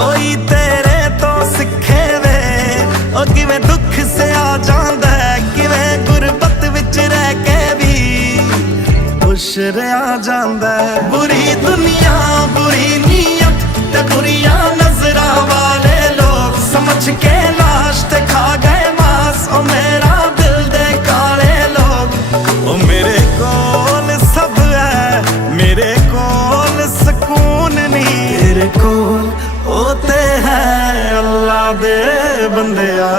कोई तेरे तो सिखे वे ओ किवें दुख से आ जांदा है, किवें गुरबत विच रह के भी खुश रहा जांदा है। बुरी दुनिया बुरी नीयत ते बुरियां नजरां वाले लोग समझ के लाश ते खा गए मास ओ मेरा दिल दे काले लोग। ओ मेरे कोल सब है, मेरे कोल सुकून नहीं, तेरे कोल होते हैं अल्लाह दे बंदिया।